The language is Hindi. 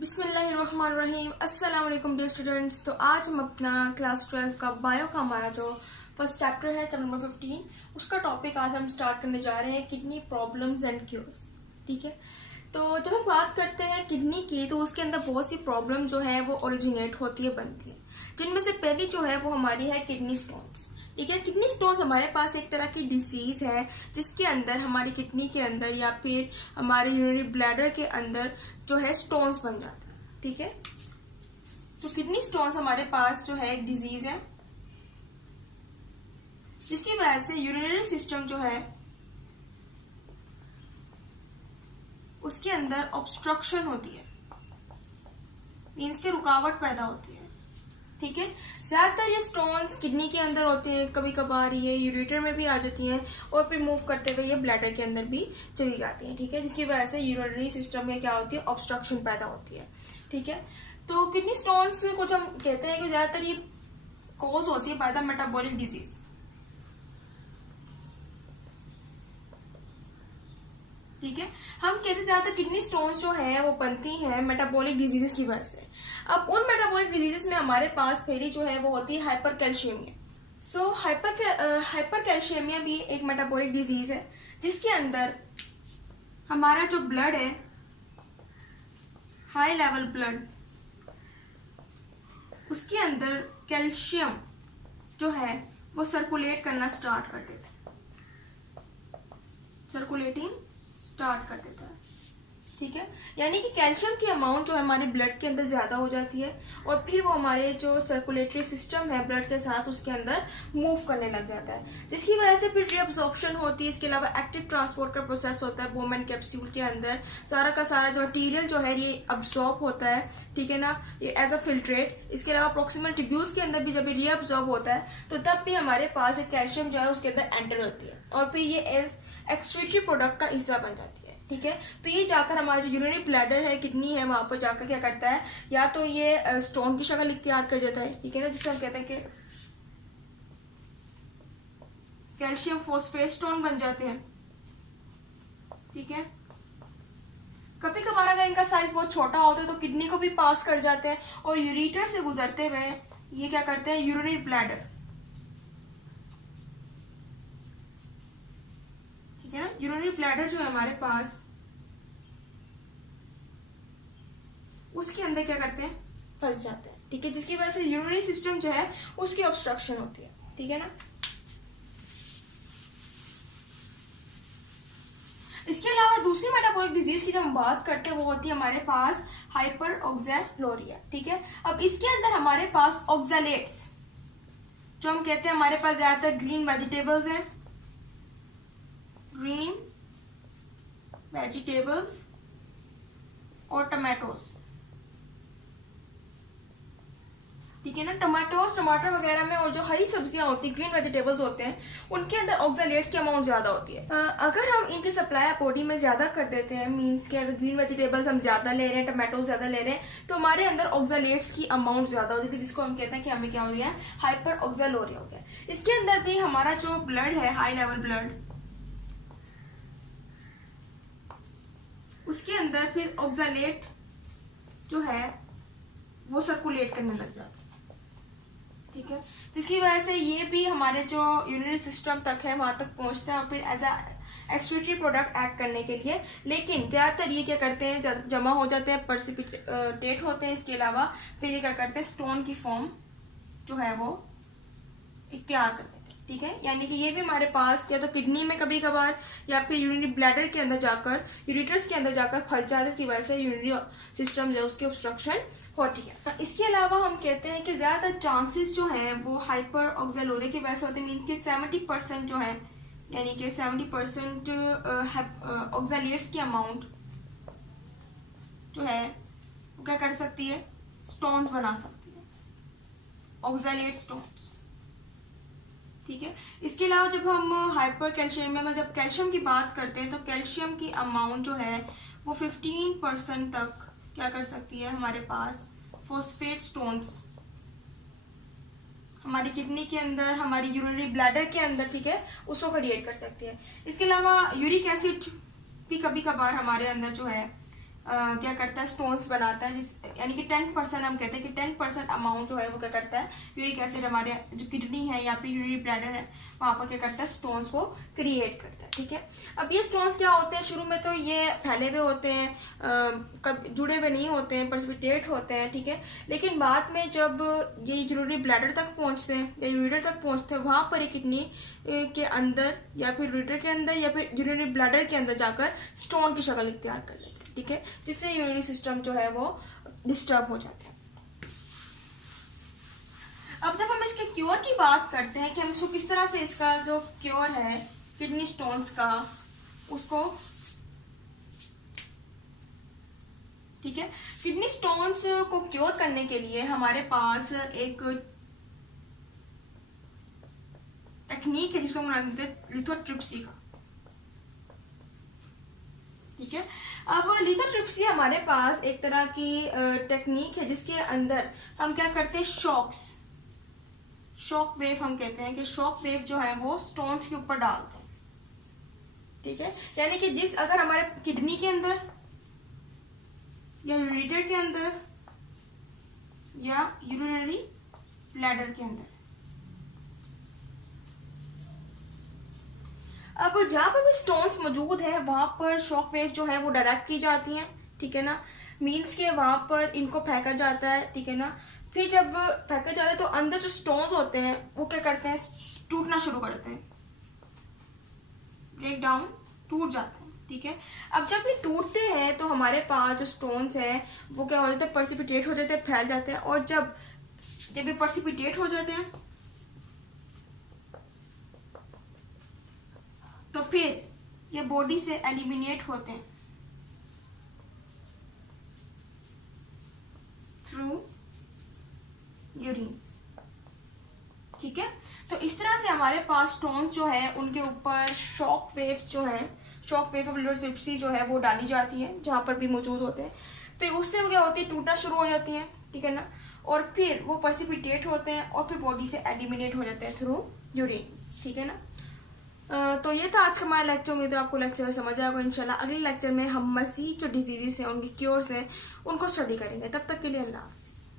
बिस्मिल्लाहिर्रहमानिर्रहीम। अस्सलाम वालेकुम डियर स्टूडेंट्स। तो आज हम अपना क्लास 12 का बायो का हमारा जो फर्स्ट चैप्टर है, चैप्टर नंबर 15, उसका टॉपिक आज हम स्टार्ट करने जा रहे हैं, किडनी प्रॉब्लम्स एंड क्यूर्स। ठीक है, तो जब हम बात करते हैं किडनी की, तो उसके अंदर बहुत सी प्रॉब्लम जो है वो ओरिजिनेट होती है, बनती है, जिनमें से पहली जो है वो हमारी है किडनी स्टोन्स। ठीक है, किडनी स्टोन्स हमारे पास एक तरह की डिसीज है जिसके अंदर हमारी किडनी के अंदर या फिर हमारे यूरिनरी ब्लैडर के अंदर जो है स्टोन्स बन जाते हैं। ठीक है, तो किडनी स्टोन्स हमारे पास जो है एक डिजीज है जिसकी वजह से यूरिनरी सिस्टम जो है उसके अंदर ऑब्स्ट्रक्शन होती है, मीन्स के रुकावट पैदा होती है। ठीक है, ज्यादातर ये स्टोन्स किडनी के अंदर होते हैं, कभी कभार ये यूरेटर में भी आ जाती हैं और फिर मूव करते हुए ये ब्लैडर के अंदर भी चली जाती हैं। ठीक है, जिसकी वजह से यूरिनरी सिस्टम में क्या होती है, ऑब्स्ट्रक्शन पैदा होती है। ठीक है, तो किडनी स्टोन्स कुछ हम कहते हैं कि ज्यादातर ये कॉज होती है बाय द मेटाबॉलिक डिजीज। ठीक है, हम कहते हैं ज्यादातर किडनी स्टोन्स जो है वो बनती हैं मेटाबॉलिक डिजीजेस की वजह से। अब उन मेटाबॉलिक डिजीजेस में हमारे पास पहली जो है वो होती है हाइपर कैल्शियमिया। सो हाइपर कैल्शियमिया भी एक मेटाबॉलिक डिजीज है जिसके अंदर हमारा जो ब्लड है, हाई लेवल ब्लड, उसके अंदर कैल्शियम जो है वो सर्कुलेट करना स्टार्ट कर देता है, सर्कुलेटिंग स्टार्ट कर देता है। ठीक है, यानी कि कैल्शियम की अमाउंट जो है हमारे ब्लड के अंदर ज्यादा हो जाती है और फिर वो हमारे जो सर्कुलेटरी सिस्टम है ब्लड के साथ उसके अंदर मूव करने लग जाता है, जिसकी वजह से फिर रीअब्सॉर्प्शन होती है। इसके अलावा एक्टिव ट्रांसपोर्ट का प्रोसेस होता है, बोमेन कैप्सूल के अंदर सारा का सारा जो मटीरियल जो है ये अब्सॉर्ब होता है। ठीक है ना, ये एज अ फिल्ट्रेट। इसके अलावा प्रोक्सिमल ट्यूब्यूल्स के अंदर भी जब ये रीअब्सॉर्ब होता है तो तब भी हमारे पास एक कैल्शियम जो है उसके अंदर एंटर होती है और फिर ये एज एक्सक्रीटरी प्रोडक्ट का हिस्सा बन जाती है। ठीक है, तो ये जाकर हमारा जो यूरिनरी ब्लैडर है, किडनी है, वहां पर जाकर क्या करता है, या तो ये स्टोन की शक्ल इख्तियार कर जाता है। ठीक है ना, जिसे हम कहते हैं कि कैल्शियम फॉस्फेट स्टोन बन जाते हैं। ठीक है, कभी कभार अगर इनका साइज बहुत छोटा होता है तो किडनी को भी पास कर जाते हैं और यूरेटर से गुजरते हुए ये क्या करते हैं, यूरिनरी ब्लैडर। ठीक है ना, यूरिनरी ब्लैडर जो है हमारे पास उसके अंदर क्या करते हैं, फंस जाते हैं। ठीक है, जिसकी वजह से यूरिनरी सिस्टम जो है उसकी ऑब्स्ट्रक्शन होती है। ठीक है ना, इसके अलावा दूसरी मेटाबॉलिक डिजीज की जब हम बात करते हैं वो होती है हमारे पास हाइपर ऑक्सैलोरिया। ठीक है, अब इसके अंदर हमारे पास ऑक्सैलेट्स जो हम कहते हैं, हमारे पास ज्यादातर ग्रीन वेजिटेबल्स हैं, ग्रीन वेजिटेबल्स और टमाटोज। ठीक है ना, टमाटर वगैरह में और जो हरी सब्जियां होती है, ग्रीन वेजिटेबल्स होते हैं, उनके अंदर ऑक्सैलेट्स की अमाउंट ज्यादा होती है। अगर हम इनकी सप्लाई बॉडी में ज्यादा कर देते हैं, मींस के अगर ग्रीन वेजिटेबल्स हम ज्यादा ले रहे हैं, टमाटो ज्यादा ले रहे हैं, तो हमारे अंदर ऑक्सैलेट्स की अमाउंट ज्यादा होती है, जिसको हम कहते हैं कि हमें क्या हो गया, हाइपर ऑक्सैलोरिया हो गया। इसके अंदर भी हमारा जो ब्लड है, हाई लेवल ब्लड, उसके अंदर फिर ऑक्सैलेट जो है वो सर्कुलेट करने लग जाता है। ठीक है, जिसकी वजह से ये भी हमारे जो यूरिनरी सिस्टम तक है वहां तक पहुंचता है और फिर as a excretory product add करने के लिए। लेकिन ज्यादातर ये क्या करते हैं, जमा हो जाते हैं, पर्सिपिटेट होते हैं। इसके अलावा फिर ये क्या करते हैं, स्टोन की फॉर्म जो है वो इख्तियार कर देते हैं। ठीक है, यानी कि ये भी हमारे पास या तो किडनी में कभी कभार या फिर यूरिनरी ब्लैडर के अंदर जाकर, यूरेटर्स के अंदर जाकर फंस जाते, की वजह से यूरिनरी सिस्टम जो है उसकी ऑब्स्ट्रक्शन होती है। तो इसके अलावा हम कहते हैं कि ज्यादातर चांसेस जो हैं वो हाइपर ऑक्सैलोरिया की वजह से होते हैं, मीन के 70% जो है, यानी कि 70% ऑक्सैलेट्स की अमाउंट जो है वो क्या कर सकती है, स्टोन्स बना सकती है, ऑक्सैलेट स्टोन्स। ठीक है, इसके अलावा जब हम हाइपर कैल्शियमिया में जब कैल्शियम की बात करते हैं तो कैल्शियम की अमाउंट जो है वो 15% तक क्या कर सकती है, हमारे पास फॉस्फेट स्टोन्स हमारी किडनी के अंदर, हमारी यूरिनरी ब्लैडर के अंदर, ठीक है, उसको क्रिएट कर सकती है। इसके अलावा यूरिक एसिड भी कभी कभार हमारे अंदर जो है क्या करता है, स्टोन्स बनाता है, जिस यानी कि 10% हम कहते हैं कि 10% अमाउंट जो है वो क्या करता है, यूरिक एसिड हमारे जो किडनी है या फिर यूरिक ब्लैडर है वहां पर क्या करता है, स्टोन्स को क्रिएट करता है। ठीक है, अब ये स्टोन्स क्या होते हैं, शुरू में तो ये फैले हुए होते हैं, कब जुड़े हुए नहीं होते हैं, प्रेसिपिटेट होते हैं। ठीक है, लेकिन बाद में जब ये यूरिक ब्लैडर तक पहुंचते हैं या यूरिटर तक पहुंचते हैं, वहां पर ये किडनी के अंदर या फिर यूरिटर के अंदर या फिर यूरिनरी ब्लैडर के अंदर जाकर स्टोन की शक्ल इख्तियार कर लेते हैं। ठीक है, जिससे यूरिनरी सिस्टम जो है वो डिस्टर्ब हो जाता है। अब जब हम इसके क्योर की बात करते हैं कि हम इसको किस तरह से, इसका जो क्योर है किडनी स्टोन्स का, उसको, ठीक है, किडनी स्टोन्स को क्योर करने के लिए हमारे पास एक टेक्निक है जिसको हम बोलते हैं लिथोट्रिप्सी का। ठीक है, अब लिथोट्रिप्सी हमारे पास एक तरह की टेक्निक है जिसके अंदर हम क्या करते हैं, शॉक वेव हम कहते हैं कि शॉक वेव जो है वो स्टोन्स के ऊपर डालते हैं। ठीक है, यानी कि जिस अगर हमारे किडनी के अंदर या यूरिटर के अंदर या यूरिनरी ब्लैडर के अंदर, अब जहां पर भी स्टोन्स मौजूद है वहां पर शॉक वेव जो है वो डायरेक्ट की जाती हैं। ठीक है ना, मीन्स के वहां पर इनको फेंका जाता है। ठीक है ना, फिर जब फेंका जाता है तो अंदर जो स्टोन्स होते हैं वो क्या करते हैं, टूटना शुरू करते हैं, ब्रेक डाउन, टूट जाते हैं। ठीक है, अब जब ये टूटते हैं तो हमारे पास जो स्टोन्स हैं वो क्या हो जाते हैं, पर्सिपिटेट हो जाते हैं, फैल जाते हैं, और जब ये पर्सिपिटेट हो जाते हैं तो फिर ये बॉडी से एलिमिनेट होते हैं थ्रू यूरिन। ठीक है, तो इस तरह से हमारे पास स्टोन्स जो है उनके ऊपर शॉक वेव्स जो है, शॉक वेव ऑफ लिथोट्रिप्सी जो है वो डाली जाती है जहां पर भी मौजूद होते हैं, फिर उससे क्या होती है, टूटना शुरू हो जाती है। ठीक है ना, और फिर वो पर्सिपिटेट होते हैं और फिर बॉडी से एलिमिनेट हो जाते हैं थ्रू यूरिन। ठीक है ना, तो ये था आज का हमारा लेक्चर। उम्मीद है आपको लेक्चर समझ आएगा। इंशाल्लाह अगले लेक्चर में हम मसीह जो डिजीजेस हैं, उनके क्योर्स हैं, उनको स्टडी करेंगे। तब तक के लिए अल्लाह हाफिज़।